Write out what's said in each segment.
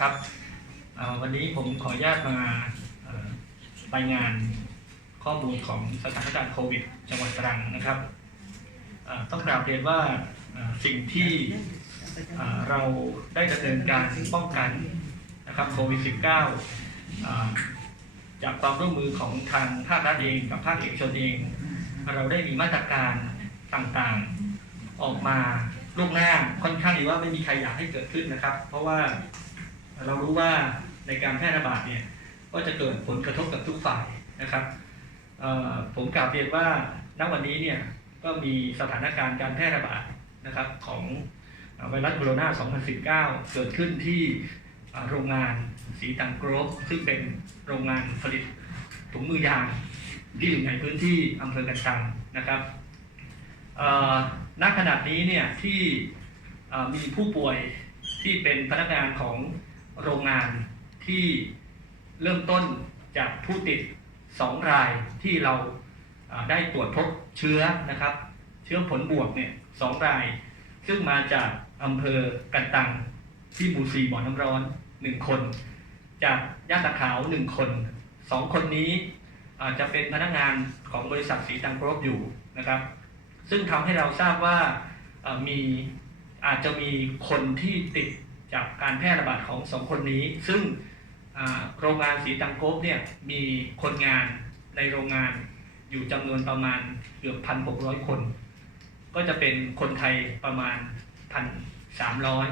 ครับวันนี้ผมขออนุญาตมารายงานข้อมูลของสถานการณ์โควิดจังหวัดตรังนะครับต้องกราบเรียนว่าสิ่งที่เราได้ดำเนินการป้องกันนะครับโควิด -19 เอ่อจากความร่วมมือของทางภาครัฐเองกับภาคเอกชนเอง เราได้มีมาตรการต่างๆออกมาล่วงหน้าค่อนข้างดีว่าไม่มีใครอยากให้เกิดขึ้นนะครับ เพราะว่า เรารู้ว่าในการแพร่ระบาดเนี่ยก็จะเกิดผลกระทบกับทุกฝ่ายนะครับผมกล่าวเรียนว่าณวันนี้เนี่ยก็มีสถานการณ์การแพร่ระบาดนะครับของไวรัสโคโรนา 2019 เกิดขึ้นที่โรงงานสีตังโกรฟซึ่งเป็นโรงงานผลิตถุงมือยางที่อยู่ในพื้นที่อำเภอกันตังนะครับณขณะนี้เนี่ยที่มีผู้ป่วยที่เป็นพนักงานของ โรงงานที่เริ่มต้นจากผู้ติด 2 รายที่เราได้ตรวจพบเชื้อนะครับ เชื้อผลบวกเนี่ยสองราย ซึ่งมาจากอำเภอกันตังที่หมู่สี่บ่อน้ำร้อน1คน จากย่านตะขาว1คน2คนนี้อาจจะเป็นพนักงานของบริษัทสีตังโกรบอยู่นะครับ ซึ่งทำให้เราทราบว่ามีอาจจะมีคนที่ติด จากการแพร่ระบาดของสองคนนี้ ซึ่งโรงงานสีตังโกบเนี่ยมีคนงานในโรงงานอยู่จำนวนประมาณเกือบพันหกร้อยคน ก็จะเป็นคนไทยประมาณพันสามร้อย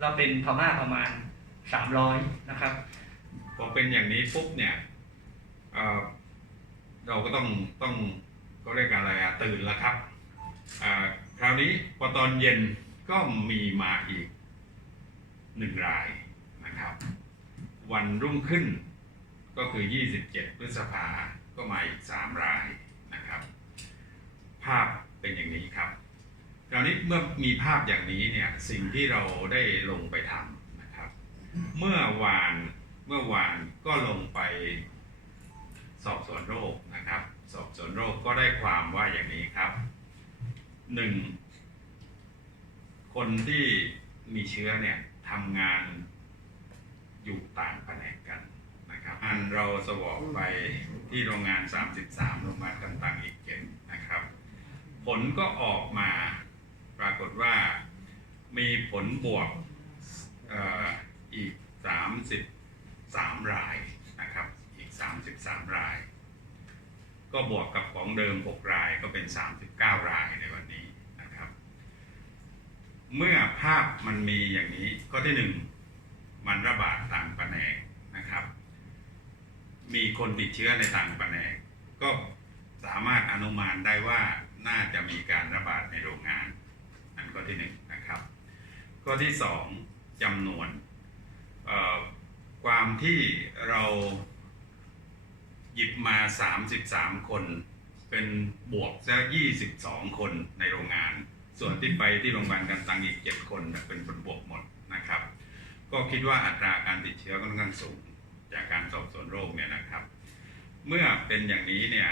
แล้วเป็นพม่าประมาณสามร้อยนะครับพอเป็นอย่างนี้ปุ๊บเนี่ยเเราก็ต้องต้องก็เรียกอะไรอะตื่นแล้วครับคราวนี้พอตอนเย็นก็มีมาอีก หนึ่งรายนะครับ วันรุ่งขึ้นก็คือ 27 พฤษภาก็มาอีก 3 รายนะครับ ภาพเป็นอย่างนี้ครับคราวนี้เมื่อมีภาพอย่างนี้เนี่ยสิ่งที่เราได้ลงไปทำนะครับ เมื่อวานเมื่อวานก็ลงไปสอบสวนโรคนะครับ สอบสวนโรคก็ได้ความว่าอย่างนี้ครับหนึ่งคนที่มีเชื้อเนี่ย ทำงานอยู่ต่างแผนกกันนะครับอันเราสวอปไปที่โรงงาน 33 โรงพยาบาลต่างๆอีกเจ็ดนะครับ ผลก็ออกมาปรากฏว่ามีผลบวกเอ่ออีก 33 รายนะครับ อีก 33 ราย ก็บวกกับของเดิม 6 รายก็เป็น 39 รายในวันนี้นะครับ เมื่อภาพมันมีอย่างนี้ก็ที่หนึ่งมันระบาดต่างแผนกนะครับ มีคนติดเชื้อในต่างแผนก ก็สามารถอนุมานได้ว่าน่าจะมีการระบาดในโรงงาน อันข้อที่หนึ่งนะครับ ข้อที่สองจำนวนเอ่อความที่เราหยิบมา 33 คน เป็นบวกซะ22 คนในโรงงาน ส่วนที่ไปที่โรงพยาบาลกันตังอีก 7 คนเนี่ยเป็นผลบวกหมดนะครับ ก็คิดว่าอัตราการติดเชื้อค่อนข้างสูงจากการสอบสวนโรคเนี่ยนะครับ เมื่อเป็นอย่างนี้เนี่ย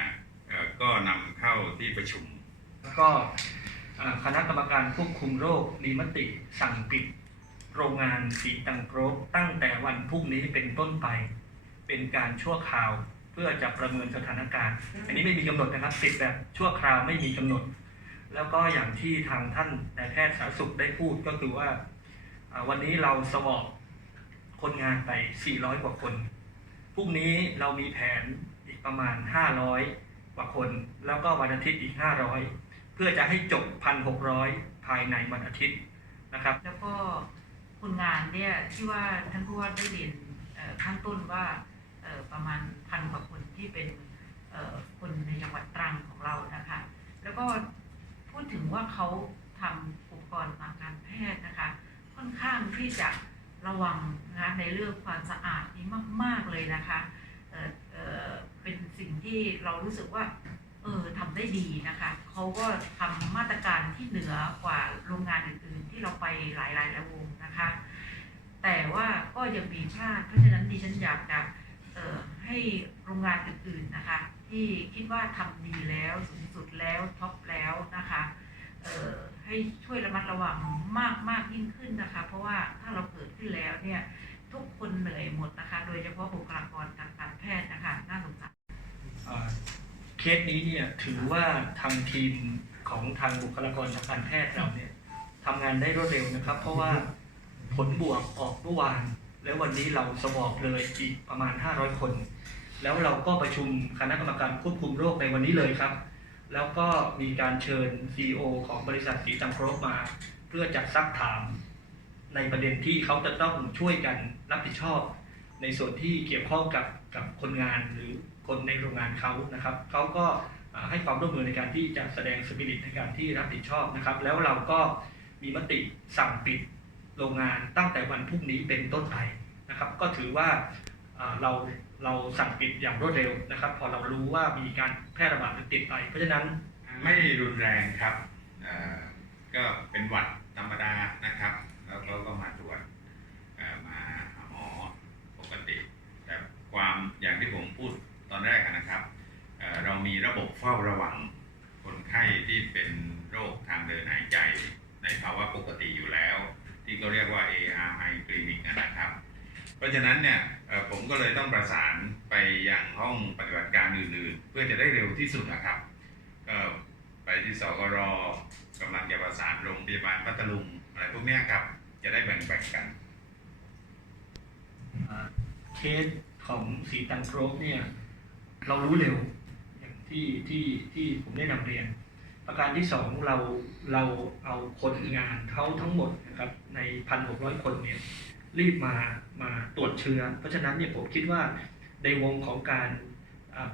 ก็นำเข้าที่ประชุม แล้วก็คณะกรรมการควบคุมโรคมีมติสั่งปิดโรงงานสีตังโกรบตั้งแต่วันพรุ่งนี้เป็นต้นไป เป็นการชั่วคราวเพื่อจะประเมินสถานการณ์ อันนี้ไม่มีกำหนดนะครับปิดแบบชั่วคราวไม่มีกำหนด แล้วก็อย่างที่ทางท่านนายแพทย์สาธารณสุขได้พูดก็คือว่าวันนี้เราสวอปคนงานไป 400 กว่าคน พรุ่งนี้เรามีแผนอีกประมาณ 500 กว่าคน แล้วก็วันอาทิตย์อีก 500 เพื่อจะให้จบ 1,600 ภายในวันอาทิตย์นะครับ แล้วก็คนงานเนี่ยที่ว่าท่านผู้ว่าได้เรียนเอ่อข้างต้นว่าประมาณพันกว่าคนที่เป็นคนในจังหวัดตรังของเรานะคะ แล้วก็ ถึงว่าเขาทำอุปกรณ์ทางการแพทย์นะคะ ค่อนข้างที่จะระวังนะในเรื่องความสะอาดนี้มาก ๆเลยนะคะเเเป็นสิ่งที่เรารู้สึกว่าเออทำได้ดีนะคะเขาก็ทำมาตรการที่เหนือกว่าโรงงานอื่นๆ ที่เราไปหลายๆระวงนะคะ แต่ว่าก็ยังมีพลาดเพราะฉะนั้นดิฉันอยากจะ ให้โรงงานอื่นๆนะคะ ที่คิดว่าทำดีแล้วสูงสุดแล้วท็อปแล้วนะคะเออให้ช่วยระมัดระวังมากมากยิ่งขึ้นนะคะ เพราะว่าถ้าเราเกิดขึ้นแล้วเนี่ยทุกคนเหนื่อยหมดนะคะ โดยเฉพาะบุคลากรทางการแพทย์นะคะน่าสงสารเคสนี้เนี่ยถือว่าทางทีมของทางบุคลากรทางการแพทย์เราเนี่ยทำงานได้รวดเร็วนะครับ เพราะว่าผลบวกออกเมื่อวาน แล้ววันนี้เราสวอปเลยอีกประมาณ 500 คน แล้วเราก็ประชุมคณะกรรมการควบคุมโรคในวันนี้เลยครับ แล้วก็มีการเชิญ CEO ของบริษัทสีตังโครบมา เพื่อจะซักถามในประเด็นที่เขาจะต้องช่วยกันรับผิดชอบ ในส่วนที่เกี่ยวข้องกับกับคนงานหรือคนในโรงงานเขานะครับเขาก็ให้ความร่วมมือในการที่จะแสดงสปิริตในการที่รับผิดชอบนะครับ แล้วเราก็มีมติสั่งปิด โรงงานตั้งแต่วันพรุ่งนี้เป็นต้นไปนะครับ ก็ถือว่าเราเราสั่งปิดอย่างรวดเร็วนะครับ พอเรารู้ว่ามีการแพร่ระบาดติดไป เพราะฉะนั้นไม่รุนแรงครับก็เป็นหวัดธรรมดานะครับ แล้วเขาก็มาตรวจมาหาหมอปกติ แต่ความอย่างที่ผมพูดตอนแรกนะครับเรามีระบบเฝ้าระวังคนไข้ที่เป็นโรคทางเดินหายใจ ในภาวะปกติอยู่แล้ว ที่เขาเรียกว่า ARI คลินิกนะครับ เพราะฉะนั้นเนี่ยผมก็เลยต้องประสานไปยังห้องปฏิบัติการอื่นๆ เพื่อจะได้เร็วที่สุดนะครับก็ไปที่สกรกำลังจะประสานโรงพยาบาลพัทลุงอะไรพวกนี้ครับ จะได้แบ่งๆกันเคสของสีตังโครบเนี่ยเรารู้เร็วอย่างที่ที่ที่ผมได้นำเรียน ประการที่สองเราเราเอาคนงานเขาทั้งหมดนะครับในพันหกร้อยคนเนี่ย รีบมามาตรวจเชื้อ เพราะฉะนั้นเนี่ยผมคิดว่าในวงของการ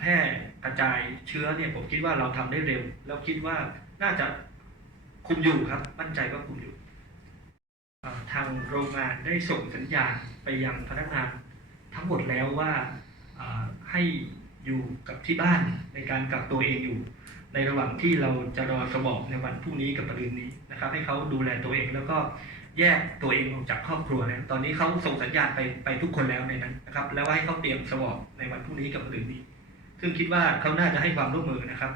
แพร่กระจายเชื้อเนี่ยผมคิดว่าเราทำได้เร็ว แล้วคิดว่าน่าจะคุมอยู่ครับ มั่นใจว่าคุมอยู่ ทางโรงงานได้ส่งสัญญาณไปยังพนักงานทั้งหมดแล้วว่าให้อยู่กับที่บ้านในการกักตัวเองอยู่ ในระหว่างที่เราจะรอสวอปในวันพรุ่งนี้กับปรืนนี้นะครับ ให้เขาดูแลตัวเองแล้วก็ แยกตัวเองออกจากครอบครัวแล้วตอนนี้เขาส่งสัญญาณไปไปทุกคนแล้วในนั้นนะครับ แล้วให้เขาเตรียมสวอปในวันพรุ่งนี้กับปรืนนี้ ซึ่งคิดว่าเขาน่าจะให้ความร่วมมือนะครับ